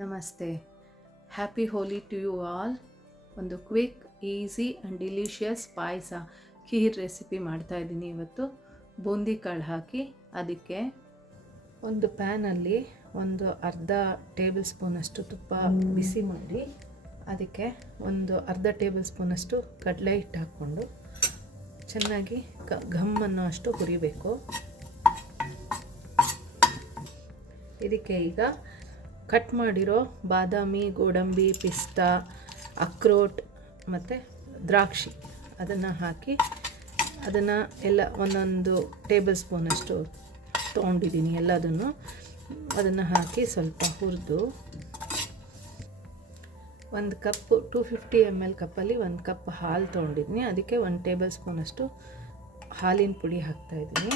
ನಮಸ್ತೆ. Happy Holi to you all. ಒಂದು quick, easy and delicious payasa kheer recipe ಮಾಡ್ತಾಯಿದ್ದೀನಿ ಇವತ್ತು. ಬೂಂದಿ ಕಾಳು ಹಾಕಿ ಅದಕ್ಕೆ ಒಂದು ಪ್ಯಾನಲ್ಲಿ ಒಂದು ಅರ್ಧ ಟೇಬಲ್ ಸ್ಪೂನಷ್ಟು ತುಪ್ಪ ಬಿಸಿ ಮಾಡಿ ಅದಕ್ಕೆ ಒಂದು ಅರ್ಧ ಟೇಬಲ್ ಸ್ಪೂನಷ್ಟು ಕಡಲೆ ಹಿಟ್ಟು ಹಾಕ್ಕೊಂಡು ಚೆನ್ನಾಗಿ ಘಮ್ ಅನ್ನೋ ಅಷ್ಟು ಹುರಿಬೇಕು. ಇದಕ್ಕೆ ಈಗ ಕಟ್ ಮಾಡಿರೋ ಬಾದಾಮಿ, ಗೋಡಂಬಿ, ಪಿಸ್ತಾ, ಅಕ್ರೋಟ್ ಮತ್ತು ದ್ರಾಕ್ಷಿ ಅದನ್ನು ಹಾಕಿ ಅದನ್ನು ಎಲ್ಲ ಒಂದೊಂದು ಟೇಬಲ್ ಸ್ಪೂನಷ್ಟು ತೊಗೊಂಡಿದ್ದೀನಿ. ಎಲ್ಲದನ್ನು ಅದನ್ನು ಹಾಕಿ ಸ್ವಲ್ಪ ಹುರಿದು ಒಂದು ಕಪ್ 250 ml ಕಪ್ಪಲ್ಲಿ ಒಂದು ಕಪ್ ಹಾಲು ತೊಗೊಂಡಿದ್ದೀನಿ. ಅದಕ್ಕೆ 1 ಟೇಬಲ್ ಸ್ಪೂನಷ್ಟು ಹಾಲಿನ ಪುಡಿ ಹಾಕ್ತಾಯಿದ್ದೀನಿ.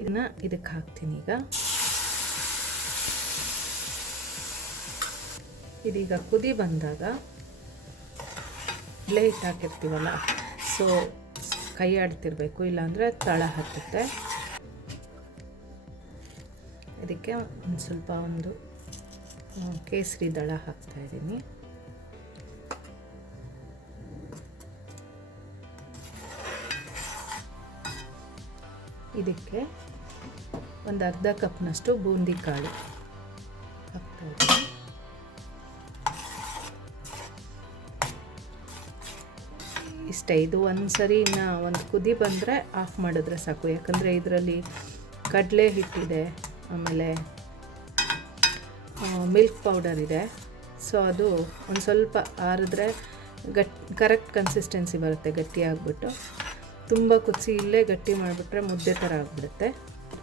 ಇದನ್ನು ಇದಕ್ಕೆ ಹಾಕ್ತೀನಿ. ಇದೀಗ ಕುದಿ ಬಂದಾಗ ಬೇಳೆ ಹಿಟ್ಟು ಹಾಕಿರ್ತೀವಲ್ಲ, ಸೊ ಕೈ ಆಡ್ತಿರ್ಬೇಕು, ಇಲ್ಲಾಂದರೆ ತಳ ಹತ್ತುತ್ತೆ. ಇದಕ್ಕೆ ಒಂದು ಸ್ವಲ್ಪ ಕೇಸರಿ ದಳ ಹಾಕ್ತಾಯಿದ್ದೀನಿ. ಇದಕ್ಕೆ ಒಂದು ಅರ್ಧ ಕಪ್ನಷ್ಟು ಬೂಂದಿ ಕಾಳು ಹಾಕ್ತಾಯಿದ್ದೀನಿ. ಇಷ್ಟೇ. ಇದು ಒಂದು ಸರಿ ಒಂದು ಕುದಿ ಬಂದರೆ ಆಫ್ ಮಾಡಿದ್ರೆ ಸಾಕು, ಯಾಕಂದರೆ ಇದರಲ್ಲಿ ಕಡಲೆ ಹಿಟ್ಟಿದೆ, ಆಮೇಲೆ ಮಿಲ್ಕ್ ಪೌಡರ್ ಇದೆ. ಸೊ ಅದು ಒಂದು ಸ್ವಲ್ಪ ಆರಿದ್ರೆ ಕರೆಕ್ಟ್ ಕನ್ಸಿಸ್ಟೆನ್ಸಿ ಬರುತ್ತೆ, ಗಟ್ಟಿಯಾಗ್ಬಿಟ್ಟು. ತುಂಬ ಕುದಿಸಿ ಇಲ್ಲೇ ಗಟ್ಟಿ ಮಾಡಿಬಿಟ್ರೆ ಮುದ್ದೆ ಥರ ಆಗಿಬಿಡುತ್ತೆ.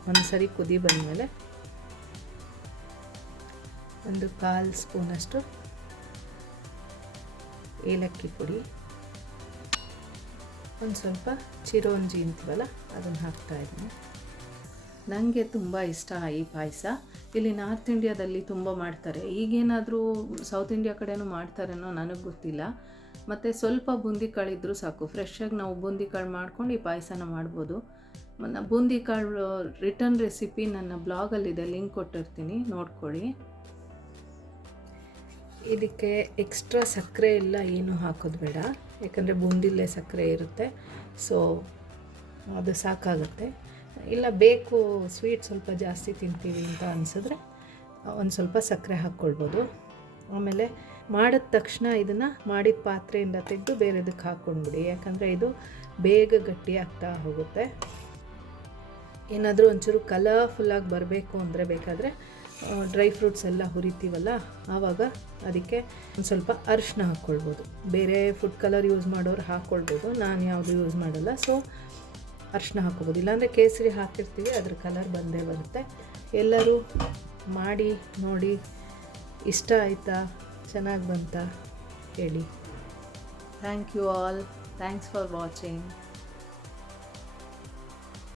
ಒಂದು ಸರಿ ಕುದಿ ಬಂದಮೇಲೆ ಒಂದು 1/4 ಸ್ಪೂನಷ್ಟು ಏಲಕ್ಕಿ ಪುಡಿ, ಒಂದು ಸ್ವಲ್ಪ ಚಿರೋಂಜಿ ಅಂತೀವಲ್ಲ ಅದನ್ನು ಹಾಕ್ತಾಯಿದ್ದೀನಿ. ನನಗೆ ತುಂಬ ಇಷ್ಟ ಈ ಪಾಯಸ. ಇಲ್ಲಿ ನಾರ್ತ್ ಇಂಡಿಯಾದಲ್ಲಿ ತುಂಬ ಮಾಡ್ತಾರೆ. ಈಗೇನಾದರೂ ಸೌತ್ ಇಂಡಿಯಾ ಕಡೆನೂ ಮಾಡ್ತಾರೇನೋ ನನಗೆ ಗೊತ್ತಿಲ್ಲ. ಮತ್ತು ಸ್ವಲ್ಪ ಬೂಂದಿ ಕಾಳು ಇದ್ದರೂ ಸಾಕು, ಫ್ರೆಶ್ಶಾಗಿ ನಾವು ಬೂಂದಿ ಕಾಳು ಮಾಡ್ಕೊಂಡು ಈ ಪಾಯಸನ ಮಾಡ್ಬೋದು. ಬೂಂದಿ ಕಾಳು ರಿಟರ್ನ್ ರೆಸಿಪಿ ನನ್ನ ಬ್ಲಾಗಲ್ಲಿದೆ, ಲಿಂಕ್ ಕೊಟ್ಟಿರ್ತೀನಿ, ನೋಡ್ಕೊಳ್ಳಿ. ಇದಕ್ಕೆ ಎಕ್ಸ್ಟ್ರಾ ಸಕ್ಕರೆ ಎಲ್ಲ ಏನೂ ಹಾಕೋದು ಬೇಡ, ಯಾಕಂದರೆ ಬೂಂದಿಲೇ ಸಕ್ಕರೆ ಇರುತ್ತೆ. ಸೊ ಅದು ಸಾಕಾಗುತ್ತೆ. ಇಲ್ಲ ಬೇಕು ಸ್ವೀಟ್ ಸ್ವಲ್ಪ ಜಾಸ್ತಿ ತಿಂತೀವಿ ಅಂತ ಅನಿಸಿದ್ರೆ ಒಂದು ಸ್ವಲ್ಪ ಸಕ್ಕರೆ ಹಾಕ್ಕೊಳ್ಬೋದು. ಆಮೇಲೆ ಮಾಡಿದ ತಕ್ಷಣ ಇದನ್ನು ಮಾಡಿದ ಪಾತ್ರೆಯಿಂದ ತೆಗೆದು ಬೇರೆದಕ್ಕೆ ಹಾಕ್ಕೊಂಡ್ಬಿಡಿ, ಯಾಕಂದರೆ ಇದು ಬೇಗ ಗಟ್ಟಿ ಆಗ್ತಾ ಹೋಗುತ್ತೆ. ಏನಾದರೂ ಒಂಚೂರು ಕಲರ್ಫುಲ್ಲಾಗಿ ಬರಬೇಕು ಅಂದರೆ ಬೇಕಾದರೆ ಡ್ರೈ ಫ್ರೂಟ್ಸ್ ಎಲ್ಲ ಹುರಿತೀವಲ್ಲ, ಆವಾಗ ಅದಕ್ಕೆ ಒಂದು ಸ್ವಲ್ಪ ಅರಿಶಿನ ಹಾಕ್ಕೊಳ್ಬೋದು. ಬೇರೆ ಫುಡ್ ಕಲರ್ ಯೂಸ್ ಮಾಡೋರು ಹಾಕ್ಕೊಳ್ಬೋದು, ನಾನು ಯಾವುದು ಯೂಸ್ ಮಾಡಲ್ಲ. ಸೊ ಅರಿಶಿನ ಹಾಕ್ಕೊಬೋದು, ಇಲ್ಲಾಂದರೆ ಕೇಸರಿ ಹಾಕಿರ್ತೀವಿ, ಅದ್ರ ಕಲರ್ ಬಂದೇ ಬರುತ್ತೆ. ಎಲ್ಲರೂ ಮಾಡಿ ನೋಡಿ, ಇಷ್ಟ ಆಯಿತಾ, ಚೆನ್ನಾಗಿ ಬಂತಾ ಹೇಳಿ. Thank you all. Thanks for watching.